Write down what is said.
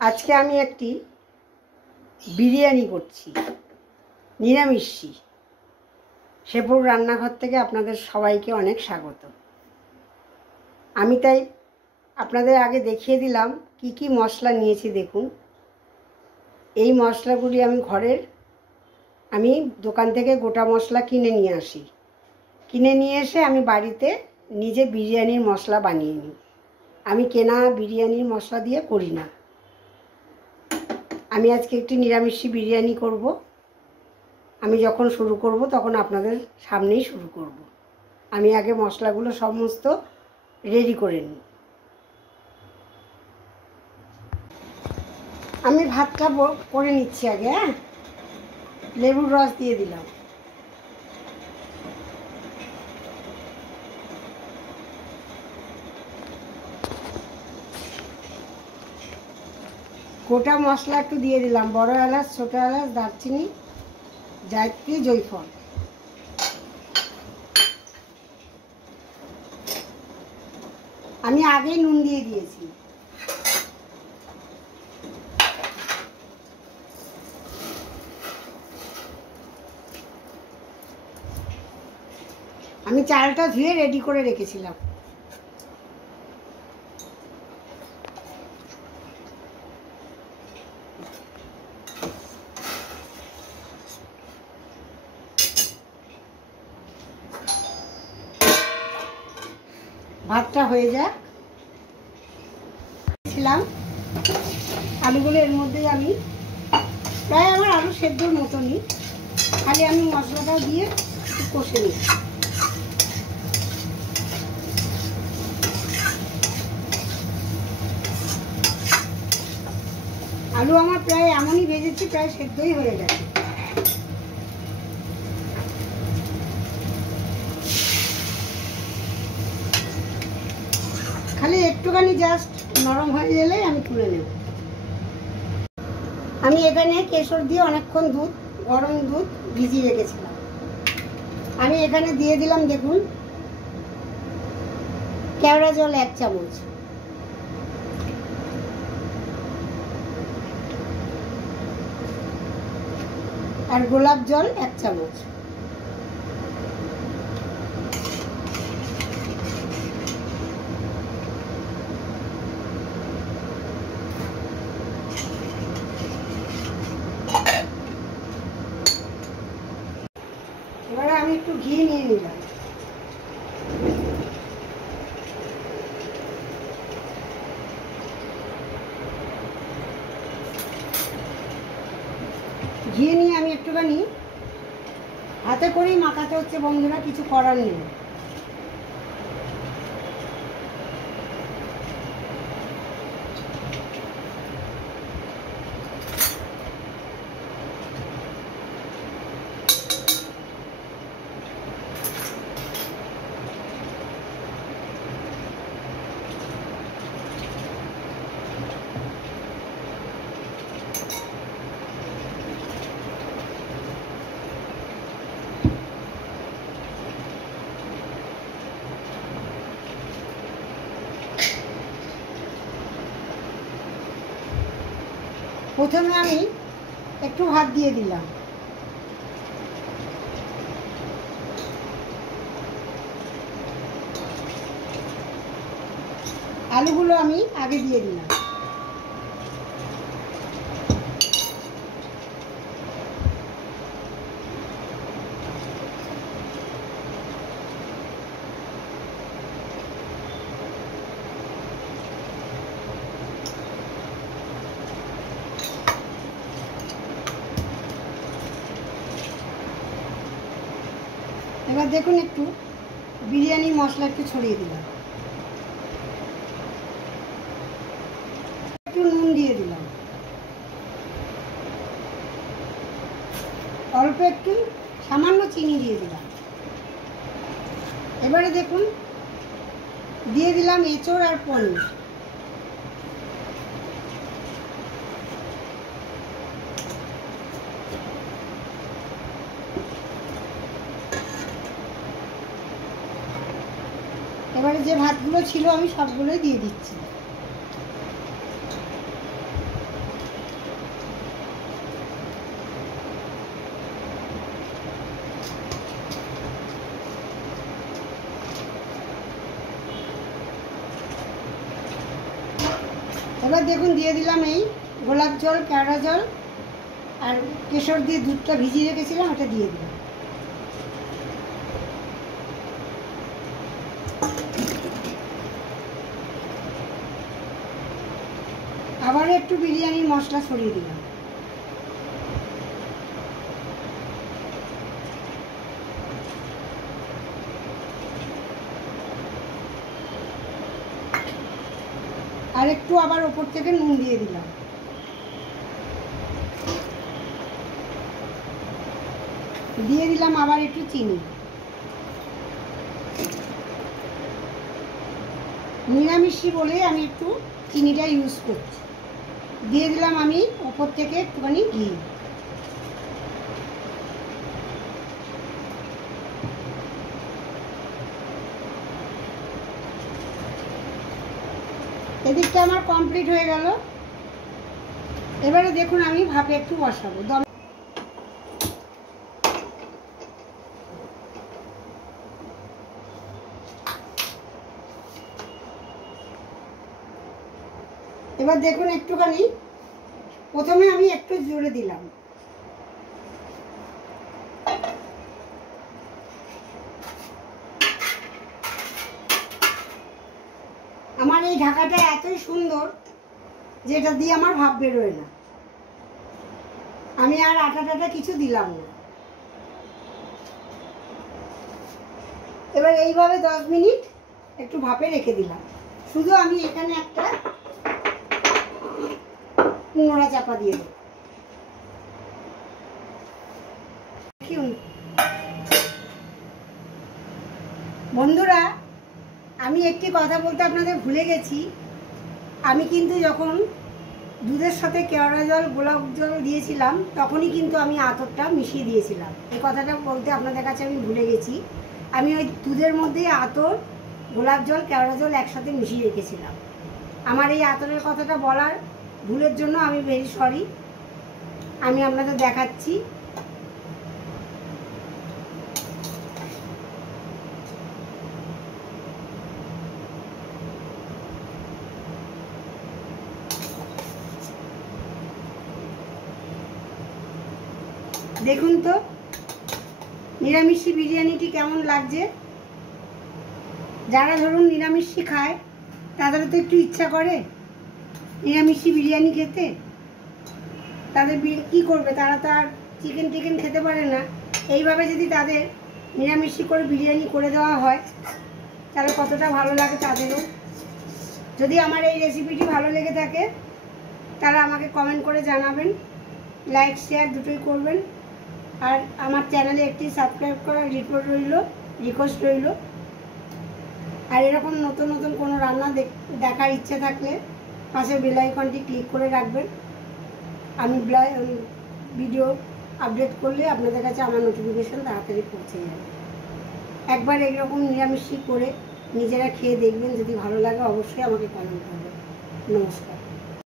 আজকে আমি একটি বিরিয়ানি করছি, নিরামিষি। শেপুর রান্নাঘর থেকে আপনাদের সবাইকে অনেক স্বাগত। আমি তাই আপনাদের আগে দেখিয়ে দিলাম কি কি মশলা নিয়েছি। দেখুন, এই মশলাগুলি আমি দোকান থেকে গোটা মশলা কিনে নিয়ে আসি। কিনে নিয়ে এসে আমি বাড়িতে নিজে বিরিয়ানির মশলা বানিয়ে নিই। আমি কেনা বিরিয়ানির মশলা দিয়ে করি না। আমি আজকে একটি নিরামিষি বিরিয়ানি করব। আমি যখন শুরু করব তখন আপনাদের সামনেই শুরু করব। আমি আগে মশলাগুলো সমস্ত রেডি করে নিই। আমি ভাতটা করে নিচ্ছি আগে। লেবুর রস দিয়ে দিলাম। গোটা মশলা একটু দিয়ে দিলাম, বড় এলাচ, ছোট এলাচ, দারচিনি, জায়ত্রী, জয়ফল। আমি আগেই নুন দিয়ে দিয়েছি। আমি চালটা ধুয়ে রেডি করে রেখেছিলাম। ভাতটা হয়ে যাক। আলুগুলো এর মধ্যে আমি প্রায় আমার আলু সেদ্ধর মতনই, খালি আমি মশলাটা দিয়ে কষে নিই। আলু আমার প্রায় এমনই ভেজেছি, প্রায় সেদ্ধই হয়ে গেছে। খালি একটুখানি জাস্ট নরম হয়ে গেলেই আমি তুলে নেব। আমি এখানে কেশর দিয়ে অনেকক্ষণ গরম দুধ ভিজিয়ে রেখেছিলাম। আমি এখানে দিয়ে দিলাম, দেখুন, কেওড়া জল 1 চামচ, আর গোলাপ জল 1 চামচ। এবারে আমি একটু ঘি নিয়ে নিলাম। ঘি নিয়ে আমি একটুখানি হাতে করেই মাখাতে হচ্ছে বন্ধুরা, কিছু করার নেই। প্রথমে আমি একটু ভাত দিয়ে দিলাম। আলুগুলো আমি আগে দিয়ে দিলাম। এবার দেখুন, একটু বিরিয়ানি মশলা একটু ছড়িয়ে দিলাম, একটু নুন দিয়ে দিলাম, অল্প একটু সামান্য চিনি দিয়ে দিলাম। এবারে দেখুন, দিয়ে দিলাম এঁচড় আর পনির। এবারে যে ভাতগুলো ছিল আমি সবগুলোই দিয়ে দিচ্ছি। এবার দেখুন দিয়ে দিলাম এই গোলাপ জল, কেওড়া জল আর কেশর দিয়ে দুধটা ভিজিয়ে রেখেছিলাম, ওটা দিয়ে দিলাম। আবার একটু বিরিয়ানির মশলা ছড়িয়ে দিলাম। আর একটু আবার ওপর থেকে নুন দিয়ে দিলাম। দিয়ে দিলাম আবার একটু চিনি। নিরামিষি বলে আমি একটু চিনিটা ইউজ করছি। দিয়ে দিলাম আমি ওপর থেকে একটুখানি ঘি। এদিকটা আমার কমপ্লিট হয়ে গেল। এবারে দেখুন আমি ভাপে একটু বসাবো। এবার দেখুন একটুখানি, প্রথমে আমি একটু জোরে দিলাম। আমার এই ঢাকাটা এতই সুন্দর যে এটা দিয়ে আমার ভাপ বেরোয় না। আমি আর আটা টাটা কিছু দিলাম না। এবার এইভাবে 10 মিনিট একটু ভাপে রেখে দিলাম। শুধু আমি এখানে একটা নোড়া চাপা দিয়ে দেব। বন্ধুরা, আমি একটি কথা বলতে আপনাদের ভুলে গেছি। আমি কিন্তু যখন দুধের সাথে কেওড়া জল, গোলাপ জল দিয়েছিলাম তখনই কিন্তু আমি আতরটা মিশিয়ে দিয়েছিলাম। এই কথাটা বলতে আপনাদের কাছে আমি ভুলে গেছি। আমি ওই দুধের মধ্যে আতর, গোলাপ জল, কেওড়া জল একসাথে মিশিয়ে রেখেছিলাম। আমার এই আতরের কথাটা বলার ভুলের জন্য আমি ভেরি সরি। আমি আপনাদের দেখাচ্ছি। দেখুন তো নিরামিষি বিরিয়ানিটি কেমন লাগছে। যারা ধরুন নিরামিষি খায় তাদের তো একটু ইচ্ছা করে নিরামিষি বিরিয়ানি খেতে। তাদের কি করবে, তারা তো আর চিকেন টিকেন খেতে পারে না। এইভাবে যদি তাদের নিরামিষি করে বিরিয়ানি করে দেওয়া হয় তাহলে কতটা ভালো লাগে তাদেরও। যদি আমার এই রেসিপিটি ভালো লেগে থাকে তারা আমাকে কমেন্ট করে জানাবেন, লাইক শেয়ার দুটোই করবেন। আর আমার চ্যানেলে একটি সাবস্ক্রাইব করার রিকোয়েস্ট রইল। আর এরকম নতুন নতুন কোনো রান্না দেখার ইচ্ছে থাকলে পাশে বেল আইকনটি ক্লিক করে রাখবেন। আমি ভিডিও আপডেট করলে আপনাদের কাছে আমার নোটিফিকেশন তাড়াতাড়ি পৌঁছে যাবে। একবার এইরকম নিরামিষি করে নিজেরা খেয়ে দেখবেন, যদি ভালো লাগে অবশ্যই আমাকে কমেন্ট করবেন। নমস্কার।